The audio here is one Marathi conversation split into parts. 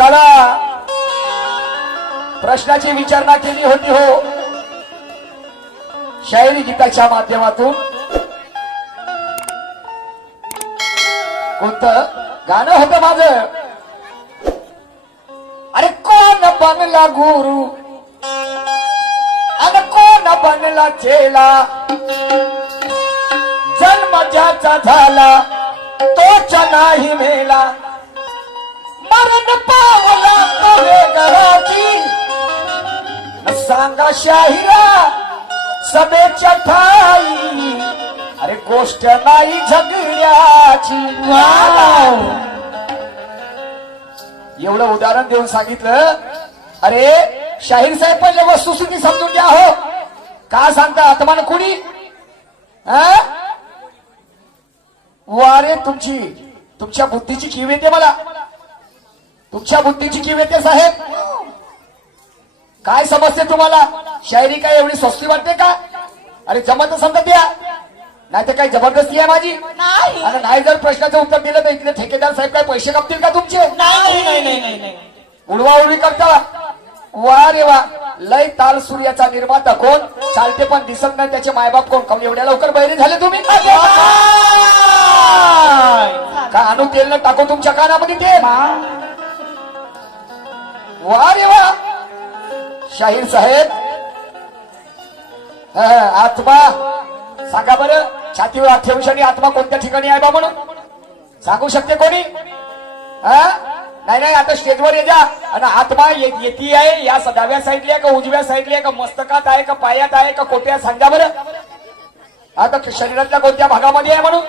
चला. प्रश्नाची विचारणा केली होती हो. शायरी गीताच्या माध्यमातून. कोणतं? गाणं होतं माझ. अरे कोण बनला गुरु? अरे कोण बनला चेला? जन्म ज्याचा झाला तोच नाही मेला. मरण पावला घराची. सांगा शाहिरा सभेच्या ठाई. अरे गोष्ट नाही झगड्याची. एवढं उदाहरण देऊन सांगितलं. अरे शाहीर साहेब पहिले वस्तुस्थिती समजून घ्या हो. का सांगता आत्मान कुणी? हा? वारे तुमची तुमच्या बुद्धीची कीव येते मला. तुमच्या बुद्धीची कीव येते साहेब? काय समजते तुम्हाला? शायरी काय एवढी स्वस्ती वाटते का? अरे जमत समजत द्या नाही तर काय जबरदस्ती आहे माझी. नाही. आणि नाही जर प्रश्नाचं उत्तर दिलं तर इथले ठेकेदार साहेब काय पैसे कापतील का तुमचे? नाही नाही नाही नाही नाही. उडवा उडवी करता. वा रे वा. लय ताल सूर्याचा निर्माता कोण? चालते पण दिसत नाही त्याचे मायबाप कोण? काऊन एवढ्या लवकर बहिरे झाले तुम्ही? का आणू तेल न टाकू तुमच्या कानामध्ये ते वा रे वा. शाहीर साहेब. आत्मा. सांगा बरं छातीवर अठ्ठावीस आणि आत्मा कोणत्या ठिकाणी आहे बा म्हणून? सांगू शकते कोणी? हा? नाही नाही आता स्टेजवर ये जा. आणि आत्मा ये- येती आहे या सदाव्या डाव्या आहे का उजव्या साईडली आहे का मस्तकात आहे का पायात आहे का कोट्या सांगा बरं. आता शरीरातल्या कोणत्या भागामध्ये आहे म्हणून?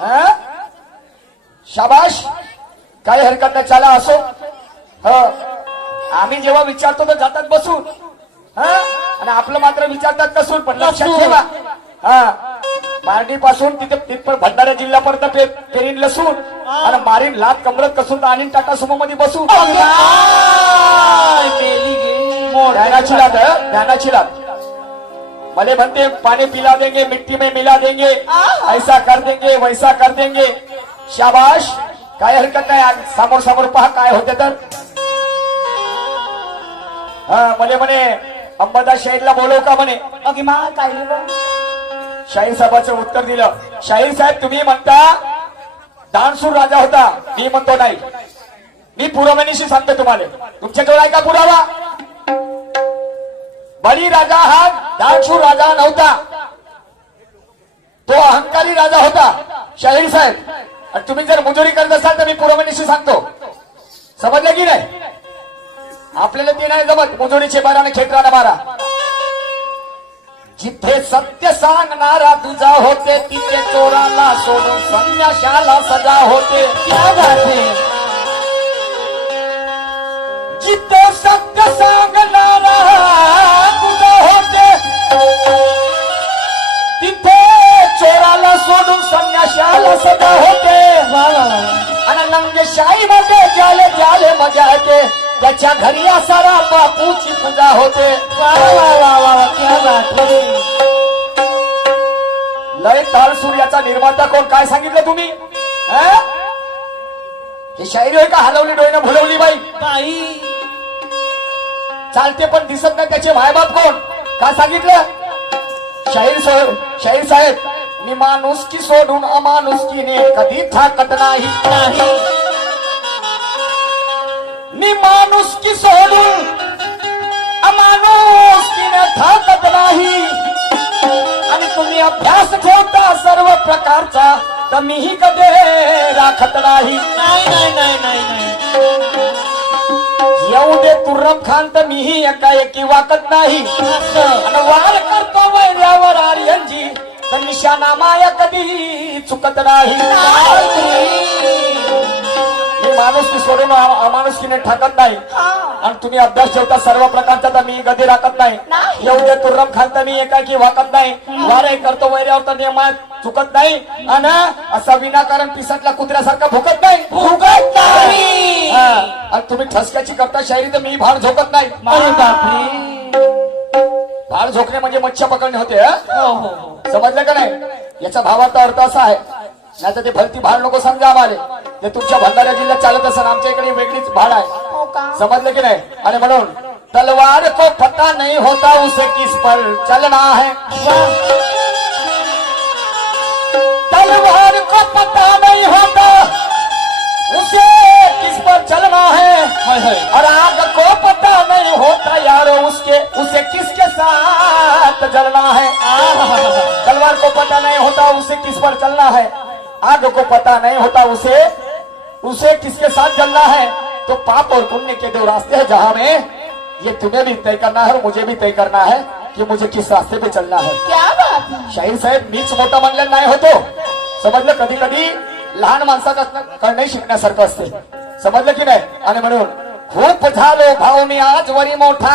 हा? शाबाश. काही हरकत नाही चला असो. हो. आम्ही जेव्हा विचारतो तर जातात बसून. हा? आणि आपलं मात्र विचारतात कसून पण लक्षात. ठेवा. हा. मारणी पासून तिथे तिथपर्यंत भंडारा जिल्ह्यापर्यंत पे- पेरीन लसून आणि मारीन लात कमरत कसून आणि टाटा सुमो मध्ये बसून मेली लात हं? ज्ञानाची लात भले म्हणते पानी पिला देंगे मिट्टी में मिला देंगे. ऐसा कर देंगे वैसा कर देंगे. शाबाश. काय हरकत नाही. समोर समोर पहा काय होते तर. हा म्हणे म्हणे. अंबादास शाहीरला बोलव का म्हणे? अगे मा काय शाहीर साहेबाचं उत्तर दिलं. शाहीर साहेब तुम्ही म्हणता दानसूर राजा होता. मी म्हणतो नाही. मी पुरवणीशी सांगतो तुम्हाला. तुमच्याकडे आहे का पुरावा? बळी राजा हा दानशूर राजा नव्हता. तो अहंकारी राजा होता शाहीर साहेब. आणि तुम्ही जर मुजुरी करत असाल तर मी पुरवणीशी सांगतो. समजलं की नाही? आपल्याला ते नाही जमत. मुजुरीचे बारा आणि खेटराना मारा. जिथे सत्य सांगणारा तुझा होते तिथे चोराला सोडून संन्याशाला सजा होते. जिथे सत्य सांगणारा तुझा होते तिथे चोराला सोडून संन्याशाला सजा होते. आणि नंगे शाई मध्ये ज्याले ज्याले मजा येते. त्याच्या घरी सारा बापूची पूजा होते. लय ताल सूर्याचा निर्माता कोण? काय सांगितलं तुम्ही? हं? शायरी होय का? हलवली डोईनं भुलवली बाई. बाई. चालते पण दिसत नाही त्याचे मायबाप कोण? काय सांगितलं? शाहीर साहेब शाहीर साहेब मी माणुसकी सोडून अमानुसकीने कधी थाकत नाही. नाही. मी माणुसकी सोडून अमानुसकीने थाकत नाही. आणि तुम्ही अभ्यास ठेवता सर्व प्रकारचा तर मीही कधी राखत नाही. नाही नाही नाही नाही नाही. येऊ दे तुर्रम खान तर मीही एकाएकी वाकत नाही. आणि वार करतो वैऱ्यावर आर्यनजी तर निशाणा माया कधी चुकत नाही. माणुसकी सोडून अमानुसकीने ठाकत नाही. आणि तुम्ही अभ्यास ठेवता सर्व प्रकारचा तर मी गदी राखत नाही. दे तुर्रम खान तर मी एकाकी वाकत नाही. वारे करतो वैऱ्यावर तर नियमात चुकत नाही. आणि असा विनाकारण पिसातल्या कुत्र्यासारखा भुकत नाही. भुकत नाही. आणि तुम्ही ठसक्याची करता शायरी तर मी भार झोकत नाही. भार झोकणे म्हणजे मच्छ्या पकडणे होते? हो? हो हो समजलं का नाही? याचा भावाचा अर्थ असा आहे नाही तर ते भलती भार नको समजा आम्हाला. ते तुमच्या भंडारा जिल्ह्यात चालत असेल आमच्या इकडे वेगळीच भाड आहे. हो का? समजलं की नाही? आणि म्हणून तलवार को पता नहीं होता उसे किस पर चलना है. तलवार को पता नहीं होता उसे किस पर चलना है. हाय हाय. और आग को पता नहीं होता यारो उसके उसे किसके साथ जलना है. तलवार को पता नहीं होता उसे किस पर चलना है. आग को पता नहीं होता उसे उसे किसके साथ जलना है? तो पाप और पुण्य के दो रास्ते हैं जहाँ में ये तुम्हें भी तय करना है और मुझे भी तय करना है कि मुझे किस रास्ते पे चलना है। क्या बात है? शाहीर साहेब मीच मोठा म्हणलेला नाही होतो समजलं कधी कधी लहान माणसाचं करणंही शिकण्यासारखं असते समजलं की नाही? आणि म्हणून खूप झालो भाऊ मी आजवरी मोठा।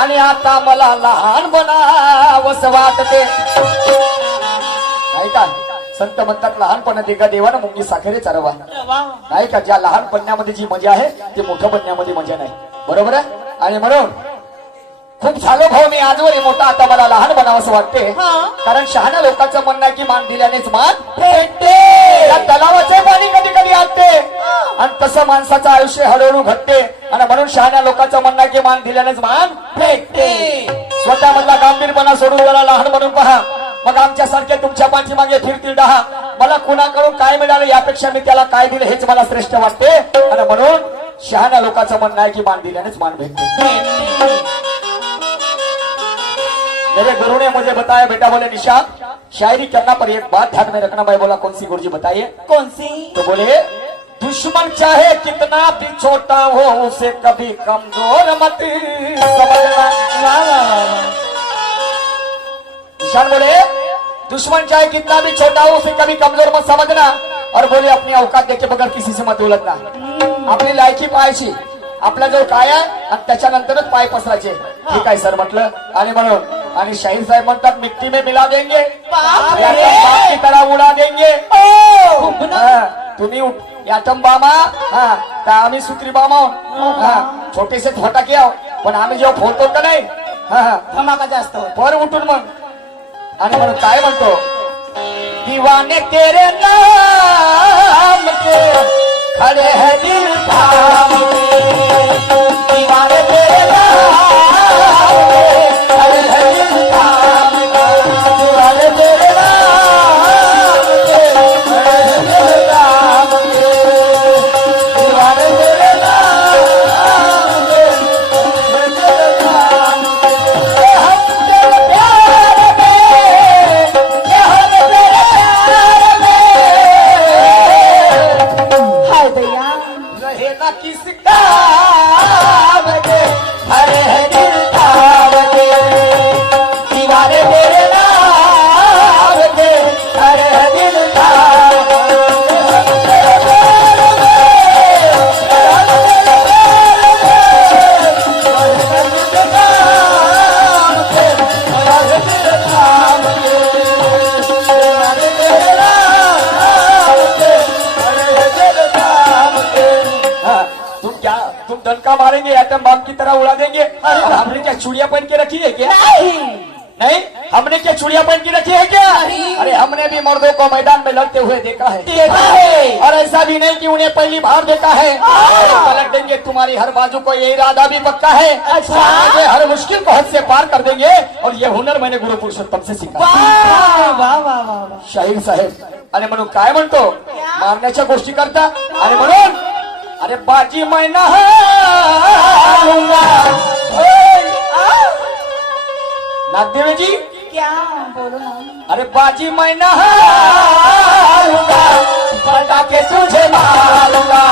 आणि आता मला लहान बनावस वाटते नाही का संत म्हणतात लहानपणा देगा देवानं मुंगी साखरे चारवा. नाही का ज्या लहान बनण्यामध्ये जी मजा आहे ते मोठं बनण्यामध्ये मजा नाही. बरोबर आहे? आणि म्हणून खूप झालो भाऊ मी आजवर मोठा. आता मला लहान बनावंसं वाटते. कारण शहाण्या लोकांचं म्हणणं आहे की मान दिल्यानेच मान भेटते. तलावाचे पाणी कधी कधी आणते आणि तसं माणसाचं आयुष्य हळूहळू घटते. आणि म्हणून शहाण्या लोकांचं म्हणणं आहे की मान दिल्यानेच मान भेटते. स्वतःमधला गांभीरपणा सोडून जरा लहान म्हणून पहा. मग आमच्यासारखे तुमच्या पाठीमागे फिरतील डहा मला कुणाकडून काय मिळालं यापेक्षा मी त्याला काय दिलं हेच मला श्रेष्ठ वाटते. आणि म्हणून शहाण्या लोकांचं म्हणणं आहे की मान दिल्यानेच मान भेटते. मेरे गुरु ने मुझे बताया बेटा बोले निशा शायरी करना पर एक बात ध्यान में रखना. मैं बोला कौन सी गुरु जी बताइए? कौन सी? तो बोले दुश्मन चाहे कितना भी छोटा हो उसे कभी कमजोर मत समझना निशान बोले दुश्मन चाहे कितना भी छोटा हो उसे कभी कमजोर मत समझना और बोले अपनी औकात देखे बगैर किसी से मत उलटना आपली लायकी पाहायची. आपला जो काय आहे आणि त्याच्यानंतरच पाय पसरायचे. ठीक आहे सर म्हटलं. आणि म्हणून आणि शाहीर साहेब म्हणतात मिट्टी में मिला देंगे. की तरह उडा देंगे. तुम्ही उठ- यातम बामा. हा तर आम्ही सुत्री बामा. हा छोटेसे फटाके आहोत. पण आम्ही जेव्हा फोडतो तर नाही. हा हा. धमाका जास्त वर उठून मग. आणि म्हणून काय म्हणतो दिवाने तेरे नाम के खड़े है दिल थाम के। तेरे नाम के तुम क्या तुम डंका मारेंगे एटम बम की तरह उड़ा देंगे? और हमने क्या चूड़िया पहन के रखी है क्या? नहीं। नहीं? हमने क्या चूड़िया पहन के रखी है क्या? अरे। हमने भी मर्दों को मैदान में लड़ते हुए देखा है। देखा है। और ऐसा भी नहीं कि उन्हें पहली बार देखा है। हाँ। पलट देंगे तुम्हारी हर बाजू को ये इरादा भी पक्का है। अच्छा। हर मुश्किल को हद से पार कर देंगे। और ये हुनर मैंने गुरु पुरुषोत्तम से सीखा शाहीर साहेब। आणि म्हणून काय? म्हणतो मारण्याच्या गोष्टी करता? अरे म्हणून अरे बाजी मैना नागदेवी जी? क्या? बोलो ना। अरे बाजी मैना पटाके तुझे मारूंगा।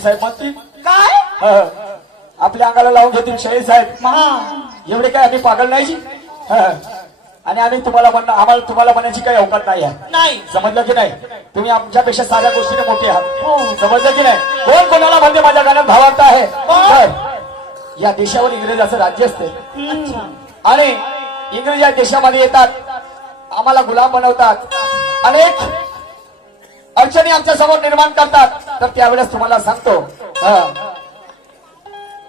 साहेब म्हणतील काय? ह. आपल्या अंगाला लावून घेतील शाहीर साहेब. हा. एवढे काय आम्ही पागल नाही जी? ह. आणि आम्ही तुम्हाला म्हणणं आम्हाला तुम्हाला म्हणायची काही अवकाश नाही आहे. नाही. समजलं की नाही? तुम्ही आमच्यापेक्षा साऱ्या गोष्टीने मोठे हो. आहात समजलं की नाही? कोण कोणाला म्हणते माझ्या गाण्यात भावार्थ आहे? तर या देशावर इंग्रजाचं राज्य असते. आणि इंग्रज या देशामध्ये येतात. आम्हाला गुलाम बनवतात. अनेक अडचणी आमच्यासमोर निर्माण करतात. तर त्यावेळेस तुम्हाला सांगतो.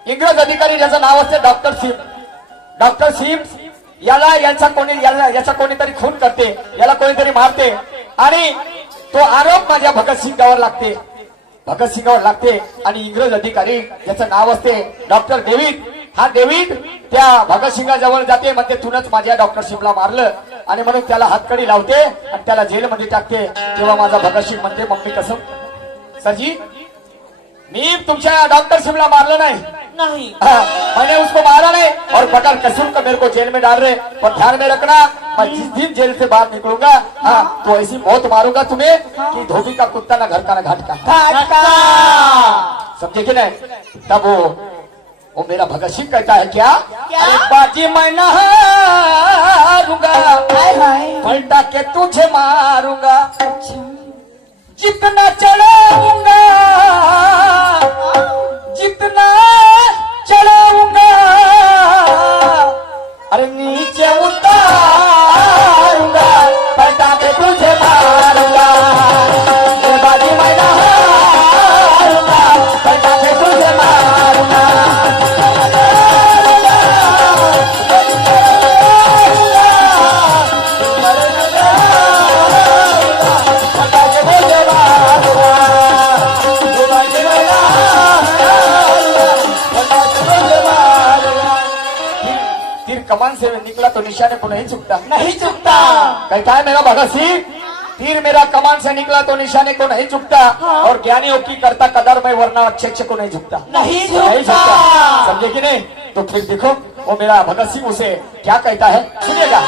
इंग्रज अधिकारी ज्याचं नाव असते डॉक्टर सिम. डॉक्टर सिम याला यांचा कोणी याला याचा कोणीतरी खून करते याला कोणीतरी मारते आणि तो आरोप माझ्या भगतसिंगावर लागते. भगतसिंगावर लागते आणि इंग्रज अधिकारी याचं नाव असते डॉक्टर डेव्हिड हा डेव्हिड त्या भगतसिंगाजवळ जाते म्हणते तुनच माझ्या डॉक्टर सिमला मारलं आणि म्हणून त्याला हातकडी लावते आणि त्याला जेलमध्ये टाकते. तेव्हा माझा भगतसिंग म्हणते मम्मी कसं? सरजी मी तुमच्या डॉक्टर सिमला मारलं नाही. नाही. मैंने उसको मारा नहीं. और पकड़ कसूर कर मेरे को जेल में डाल रहे पर ध्यान में रखना। मैं जिस दिन जेल से बाहर निकलूंगा हाँ तो ऐसी मौत मारूंगा तुम्हें कि धोबी का कुत्ता ना घर का ना घाट का। समझे कि नहीं? तब वो वो मेरा भगत सिंह कहता है क्या? क्या? बाजी मैं न हारूंगा। हाय हाय। पलटा के तुझे मारूंगा। जितना चलाऊंगा जितना कमान से निकला तो निशाने को नहीं चुकता। नहीं चुकता। कहता है मेरा भगत सिंह? तीर मेरा कमान से निकला तो निशाने को नहीं चुकता। हाँ। और ज्ञानियों की करता कदर में वरना अच्छे अच्छे को नहीं झुकता नहीं झुकता समझे कि नहीं? तो फिर देखो वो मेरा भगत सिंह उसे क्या कहता है? सुनिएगा।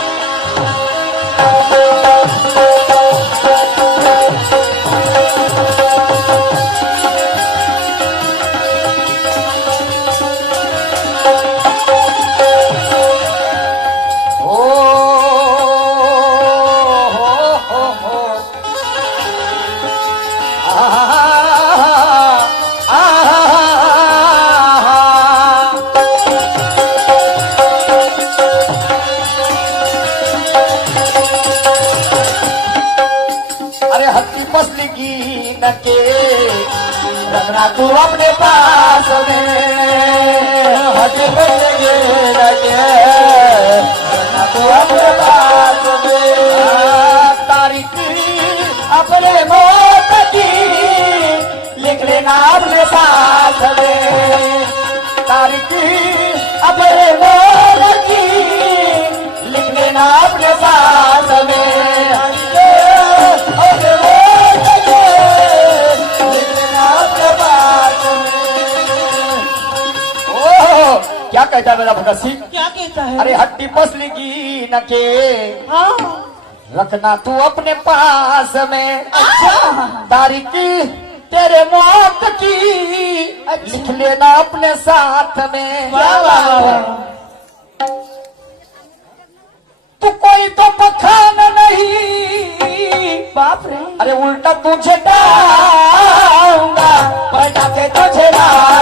की नके रखना तू अपने पास में. हत्ती फसली की. नके तू अपने पास में. तारीख अपने मौत की. लिख लेना अपने साथ में. तारीख कहता है मेरा भगत सिंह? क्या कहता है? अरे हड्डी पसली की नके हाँ। रखना तू अपने पास में। अच्छा। तारीख तेरे मौत की। लिख लेना अपने साथ में। तू कोई तो पखान नहीं। बाप रे। अरे उल्टा तुझे डालूँगा पलटा के तुझे मारूँगा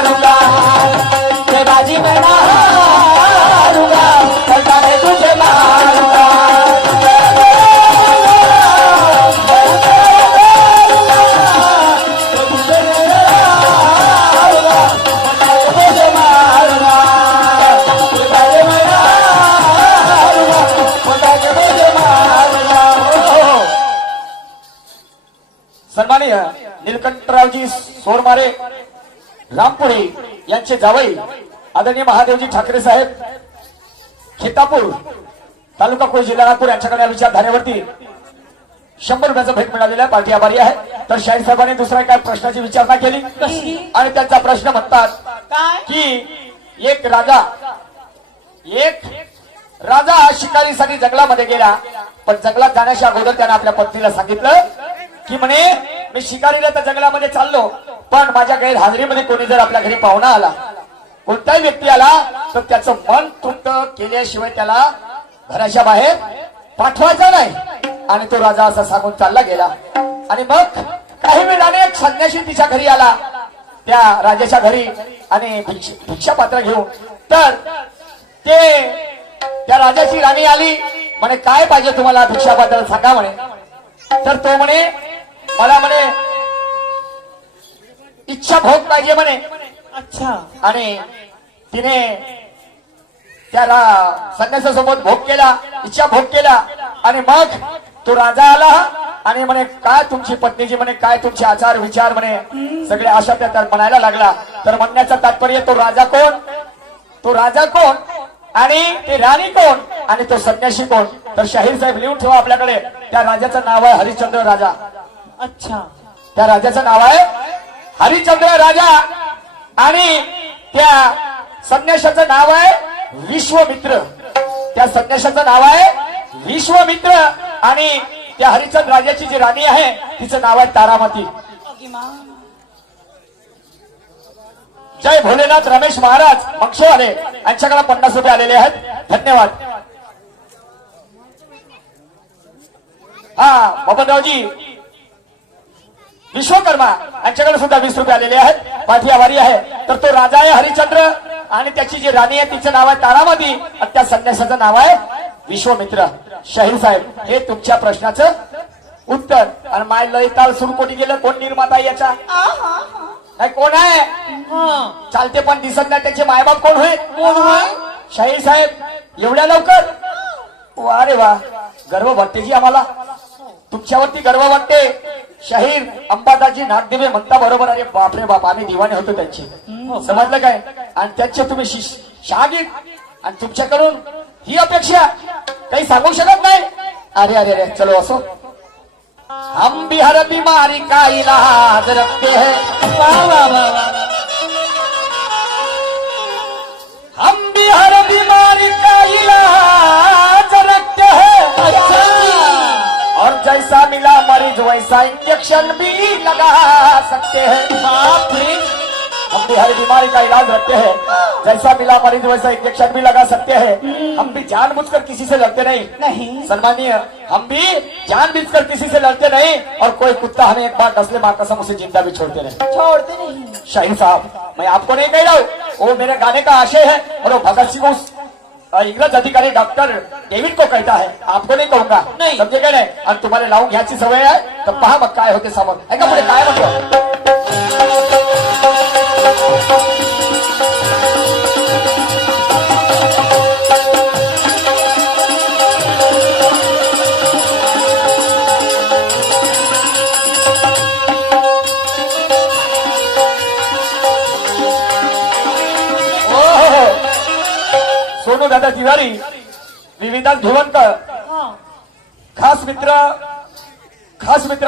सन्माननीय निलकंठरावजी सोरमारे रामपुरी यांचे जावई आदरणीय महादेवजी ठाकरे साहेब खेतापूर तालुका कोळी जिल्हा नागपूर यांच्याकडे विचारधारेवरती शंभर रुपयाचा भेट मिळालेला आहे. पार्टी आभारी आहे. तर शाहीर साहेबांनी दुसऱ्या काय प्रश्नाची विचारणा केली? आणि त्यांचा प्रश्न म्हणतात की एक राजा एक राजा शिकारीसाठी जंगलामध्ये गेला पण जंगलात जाण्याच्या अगोदर त्याने आपल्या पत्नीला सांगितलं की म्हणे मी शिकारीला तर जंगलामध्ये चाललो पण माझ्या गैरहजेरीमध्ये कोणी जर आपल्या घरी पाहुणा आला कोणताही व्यक्ती आला तर त्याचं मन तृप्त केल्याशिवाय त्याला घराच्या बाहेर पाठवायचा नाही. आणि तो राजा असा सांगून चालला गेला. आणि मग काही वेळाने एक संन्याशी तिच्या घरी आला. त्या राजाच्या घरी आणि भिक्षा पात्र घेऊन. तर ते त्या राजाची राणी आली. म्हणे काय पाहिजे तुम्हाला भिक्षा पात्र सांगा म्हणे. तर तो म्हणे मला म्हणे इच्छा भोग पाहिजे म्हणे. अच्छा. आणि तिने त्या रा- संन्यासासोबत भोग केला इच्छा भोग केला. आणि मग तो राजा आला आणि म्हणे काय तुमची पत्नीची म्हणे काय तुमचे आचार विचार म्हणे? सगळे अशा त्या त्या म्हणायला लागला. तर म्हणण्याचं तात्पर्य तो राजा कोण? तो राजा कोण? आणि ते राणी कोण? आणि तो संन्यासी कोण? तर शाहीर साहेब लिहून ठेवा आपल्याकडे. त्या राजाचं नाव आहे हरिश्चंद्र राजा. अच्छा. त्या राजाचं नाव आहे हरिश्चंद्र राजा. आणि त्या संन्याशाचं नाव आहे विश्वमित्र. त्या संन्याशाचं नाव आहे विश्वमित्र. आणि त्या हरिचंद राजाची जी राणी आहे तिचं नाव आहे तारामती. जय भोलेनाथ रमेश महाराज मक्षवाले यांच्याकडे पन्नास रुपये आलेले आहेत. धन्यवाद. हा बबनरावजी विश्वकर्मा यांच्याकडे सुद्धा वीस रुपये आलेले आहेत. पाठी आभारी आहे. तर तो राजा आहे हरिश्चंद्र. आणि त्याची जी राणी आहे तिचं नाव आहे तारामती. आणि त्या संन्यासाचं नाव आहे विश्वमित्र. शाहीर साहेब हे तुमच्या प्रश्नाचं उत्तर. आणि माय लय ताल सुरू कोणी गेलं कोण निर्माता याचा? नाही कोण आहे? हा चालते पण दिसत नाही त्याचे मायबाप कोण होय? शाहीर साहेब एवढ्या लवकर? वा रे वा. गर्व वाटते जी आम्हाला? तुमच्यावरती गर्व वाटते. शाहीर अंबादाजी नागदेवे म्हणता बरोबर. अरे बापरे बाप आम्ही दिवाने होतो त्यांचे. समजलं काय? आणि त्यांचे तुम्ही शागिर आणि तुमच्याकडून ही अपेक्षा काही सांगू शकत नाही? अरे अरे अरे चलो असो. हम भी हर बीमारी का इलाज रखते हैं. हम भी हर बीमारी का इलाज रखते हैं. अच्छा. और जैसा मिला मरीज़ वैसा इंजेक्शन भी लगा सकते हैं। बाप रे हम भी हर बीमारी का इलाज रखते हैं। जैसा मिला मरीज़ वैसा इंजेक्शन भी लगा सकते हैं। हम भी जानबूझकर किसी से लड़ते नहीं। नहीं। सम्मानीय हम भी जानबूझकर किसी से लड़ते नहीं। और कोई कुत्ता हमें एक बार डसले मार कसम उसे ज़िंदा भी छोड़ते नहीं। छोड़ते नहीं। शाहीन साहब मैं आपको नहीं कह रहा हूँ वो मेरे गाने का आशय है। और वो भगत सिंह उस इंग्रज अधिकारी डॉक्टर डेविड को कहता है आपको नहीं कहूंगा. नाही. समजे का नाही? आणि तुम्हाला लावून घ्यायची सवय आहे? तर पहा मग काय होते समोर. ऐका पुढे? काय म्हणतो? दादा तिवारी विविधास भिवंकर हा. खास मित्र खास मित्र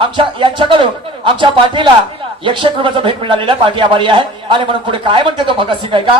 आमच्या यांच्याकडून आमच्या पार्टीला एकशे रुपयाचं भेट मिळालेल्या पार्टी आभारी आहे. आणि म्हणून पुढे काय म्हणते तो भगतसिंग आहे का?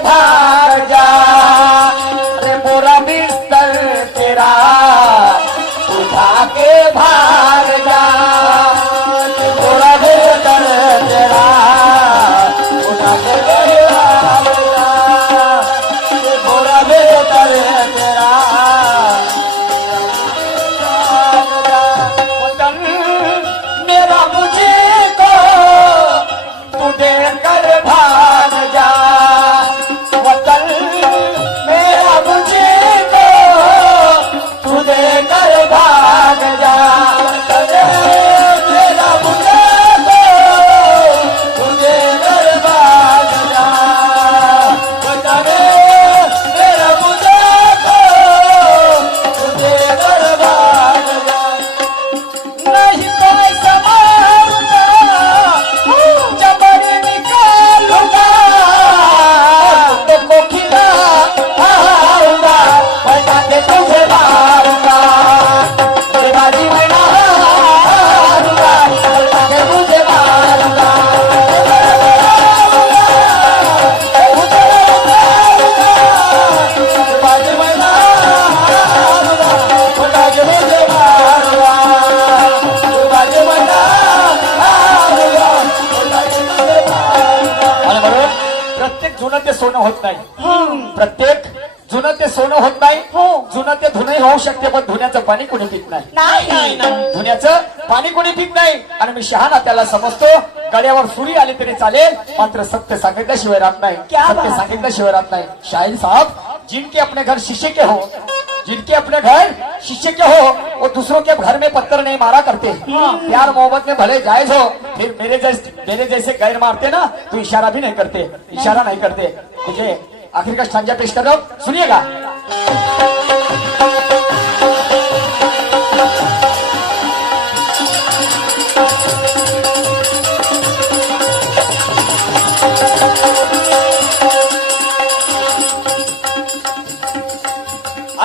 ধার যায় नाही. प्रत्येक जुनं ते सोनं होत नाही हो. जुनं ते धुणंही होऊ शकते पण धुण्याचं पाणी कोणी पित नाही. नाही. नाही नाही. धुण्याचं पाणी कोणी पित नाही. आणि मी शहाणा त्याला समजतो गळ्यावर सुरी आली तरी चालेल मात्र सत्य सांगितल्याशिवाय राहत नाही. सत्य. सांगितल्याशिवाय राहत नाही. शाहीर साहब जिनके अपने घर शीशे के हो जिनके अपने घर शीशे के हो वो दूसरों के घर में पत्थर नहीं मारा करते। प्यार मोहब्बत में भले जायज़ हो फिर मेरे जैसे मेरे जैसे गैर मारते ना तो इशारा भी नहीं करते इशारा नहीं करते। मुझे आखिर का संजय पेश कर रहा हूँ? सुनिएगा।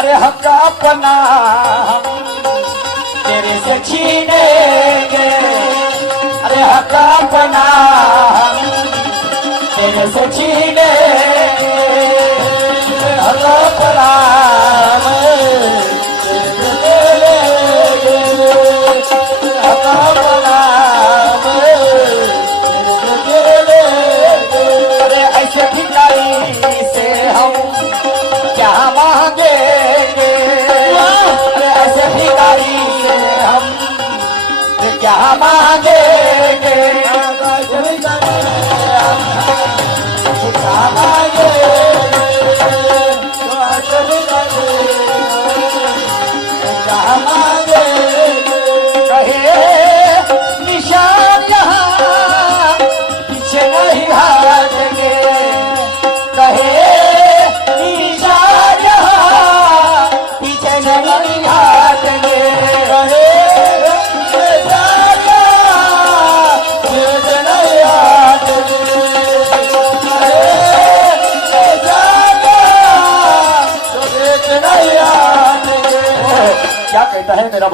अरे हक अपना हम तेरे से छीनेंगे अरे हक अपना हम तेरे से छीनेंगे हक अपना क्या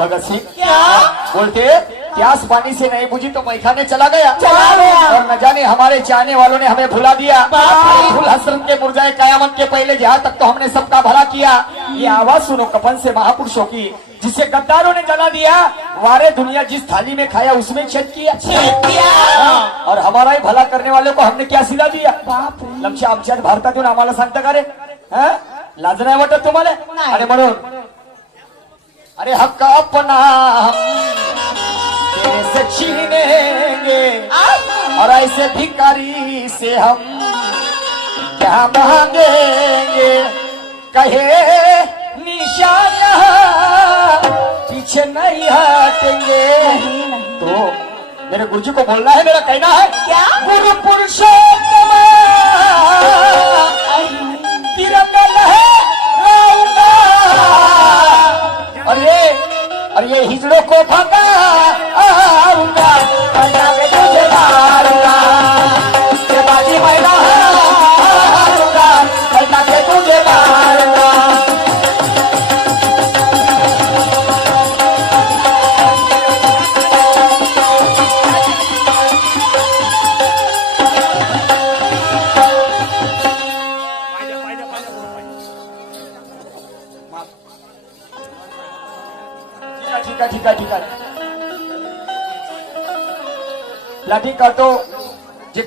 भगत सिंह क्या बोलते प्यास पानी से नहीं बुझी तो मैखाने चला गया चला गया। और न जाने हमारे चाहने वालों ने हमें भुला दिया। फुल हसरत के मुरझाए कयामत के पहले जहाँ तक तो हमने सबका भला किया ये आवाज सुनो कफन से महापुरुषों की जिसे गद्दारों ने जला दिया वारे दुनिया जिस थाली में खाया उसमें छेद किया क्या और हमारा ही भला करने वाले को हमने क्या सिला दिया. लक्ष आमच्यात भारतात येऊन आम्हाला सांगता का रे? लाज नाही वाटत तुम्हाला. अरे म्हणून अरे हक्क अपना हम तेरे से छीनेंगे? और ऐसे भिखारी से हम क्या मांगेंगे? कहे निशान पीछे नहीं हटेंगे। तो मेरे गुरुजी को बोलना है मेरा कहना है क्या?